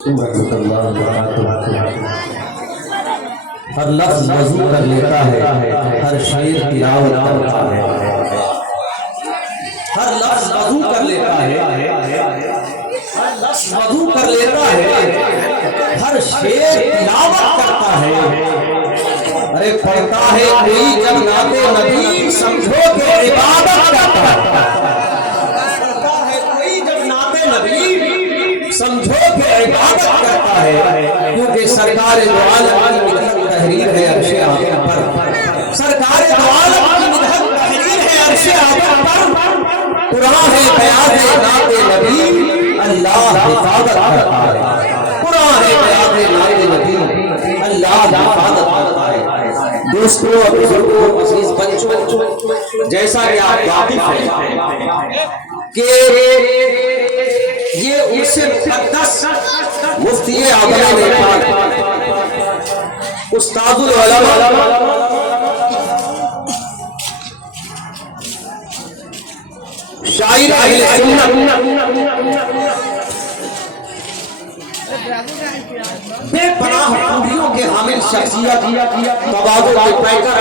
ہر لفظ وضو کر لیتا ہے، ہر شعر تلاوت کرتا ہے، ہر لفظ وضو کر لیتا ہے، ہر لفظ وضو کر لیتا ہے، ہر شعر تلاوت کرتا ہے۔ ارے پڑھتا ہے کوئی جب نعت نبی سمجھو کہ عبادت کرتا ہے، پڑھتا ہے کوئی جب نعت نبی سمجھو کہ عبادت کرتا ہے، کیونکہ سرکار دو عالم کی مدحت تحریر ہے عرش اعظم پر، سرکار دو عالم کی مدحت تحریر ہے عرش اعظم پر، قرآن ہے بیاض نعت نبی اللہ حفاظت کرتا ہے، قرآن ہے بیاض نعت نبی اللہ حفاظت کرتا ہے۔ دوستوں اور بزرگوں عزیز بچوں، جیسا کہ آپ واقف ہیں کہ یہ اس مقدس مفتی اعظم نیپال استاد العلماء شاعر اہل سنت بے پناہ خوبیوں کے حامل شخصیت، تواضع کے پیکر،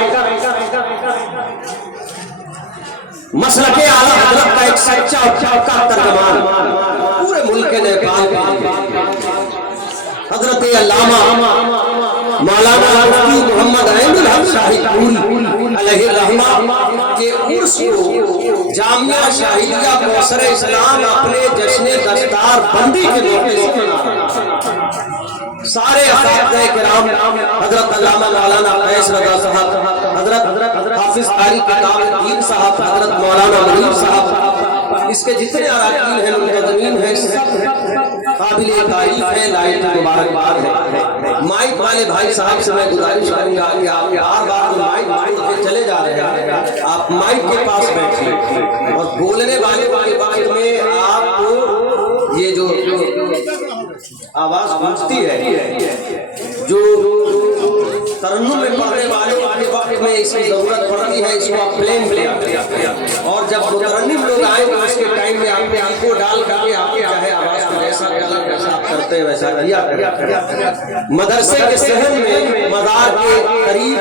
مسلک اعلیٰ حضرت کا ایک سچا اور چاکر ترجمان، پورے ملک نیپال کے حضرت علامہ مولانا مفتی محمد عین الحق شاہد پوری علیہ الرحمہ کے عرس کو جامعہ شاہدیہ کوثر اسلام اپنے جشن دستار بندی کے موقع سے سارے اساتذہ کرام، حضرت علامہ مولانا قیس رضا صاحب، حضرت حافظ قاری کتاب الدین صاحب، حضرت مولانا منیر صاحب، اس کے جتنے اراکین ہیں منتظمین ہیں، سب قابل تعریف ہے، لائق مبارکباد ہے۔ مائک والے بھائی صاحب سے میں گزارش کروں گا کہ آپ بار بار مائک چلے جا رہے ہیں، آپ مائک کے پاس بیٹھیں اور بولنے والے وقت میں آپ کو یہ جو آواز گونجتی ہے، جو ترنم میں پڑھنے والے وقت میں اس کی ضرورت پڑتی ہے، اس کو آپ پلین کیا، اور جب مترنم لوگ آئیں گے اس کے ٹائم میں آپ نے ایکو ڈال کر کے آپ چاہے آواز کو جیسا آپ کرتے ویسا کیا۔ مدرسے کے صحن میں مزار کے قریب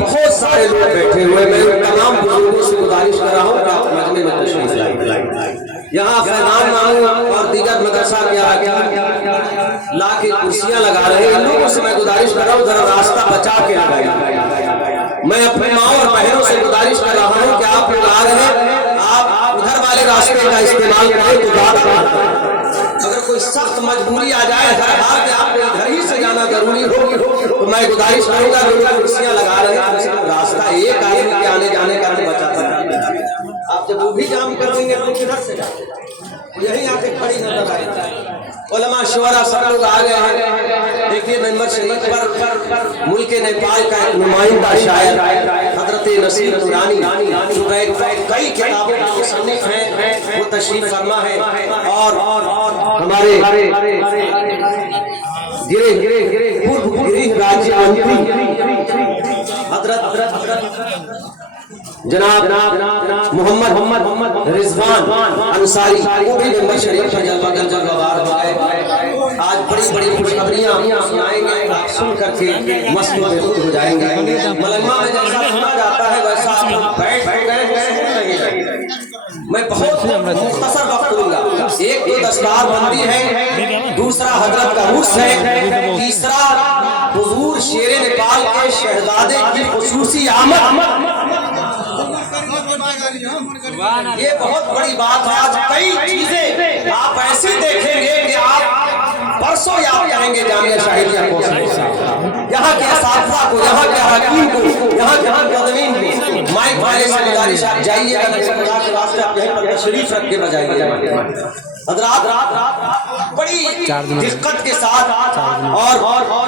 بہت سارے لوگ بیٹھے ہوئے، میں تمام بزرگوں سے گزارش کر رہا ہوں کہ آپ مجمع میں تشریف لائیں۔ یہاں فیضان ماموں اور دیگر مدرسہ کے اراکین لا کے کرسیاں لگا رہے ہیں، ان لوگوں سے میں گزارش کر رہا ہوں ذرا راستہ بچا کے لگائیں۔ میں اپنے ماں اور بہنوں سے گزارش کر رہا ہوں کہ آپ لوگ آ رہے ہیں، آپ ادھر والے راستے کا استعمال کریں تو بات ہے۔ اگر کوئی سخت مجبوری آ جائے ہر حال کہ آپ کو ادھر ہی سے جانا ضروری ہو تو میں گزارش کروں گا کہ کرسیاں لگا رہے ہیں، راستہ ایک آدمی کے آنے جانے کا بھی بچاتا ہے۔ آپ جب وہ بھی جام کر دیں گے تو کدھر سے جائیں؟ یہی آ کے کھڑی نظر آئی۔ علماء شعراء سب لوگ آ گئے ہیں۔ دیکھیے ممبر شریف پر ملک نیپال کا ایک نمائندہ شاعر حضرت نصیر نورانی جو کئی کتابوں کے مصنف ہیں، وہ تشریف فرما ہے، اور ہمارے گرہ راجیہ منتری حضرت جناب محمد رضوان انصاری وہ بھی ممبر شریف پر جلوہ بار ہو گئے۔ آج بڑی بڑی خوشخبریاں سنائیں گے، آپ سن کر کے مسجد میں خود ہو جائیں گے۔ ملمہ میں جیسا سنا جاتا ہے ویسا آپ لوگ بیٹھ گئے ہیں۔ میں بہت مختصر وقت دوں گا۔ ایک تو دستار بندی ہے، دوسرا حضرت کا عرس ہے، تیسرا حضور شیر نیپال کے شہزادے کی خصوصی آمد۔ یہ بہت بڑی بات ہے۔ آج کئی چیزیں آپ ایسی دیکھیں گے کہ آپ برسوں یاد کریں گے جامعہ شاہدیہ کو، یہاں کے اساتذہ کو، یہاں کے حکیم کو، یہاں کے منتظمین کو۔ مائک والے سے گزارش آپ جائیے گا خدا کے واسطے آپ یہیں پر تشریف رکھ کے بجائیے۔ حضرات بڑی دقت کے ساتھ اور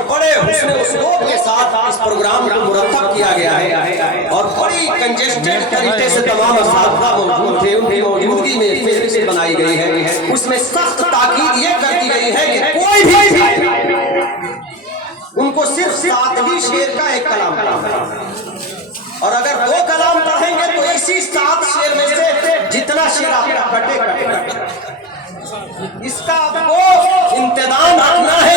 بڑے حسن اسلوب کے ساتھ اس پروگرام کو مرتب کیا گیا ہے، اور بڑی کنجسٹڈ طریقے سے تمام اساتذہ موجود تھے، ان کی موجودگی میں فہرست بنائی گئی ہے۔ اس میں سخت تاکید یہ کر دی گئی ہے کہ کوئی بھی ان کو صرف 7ویں شعر کا ایک کلام پڑھنا ہے، اور اگر 2 کلام پڑھیں گے تو اسی 7 شعر میں سے جتنا شعر آپ کا کٹے اس کا آپ کو انتظام رکھنا ہے،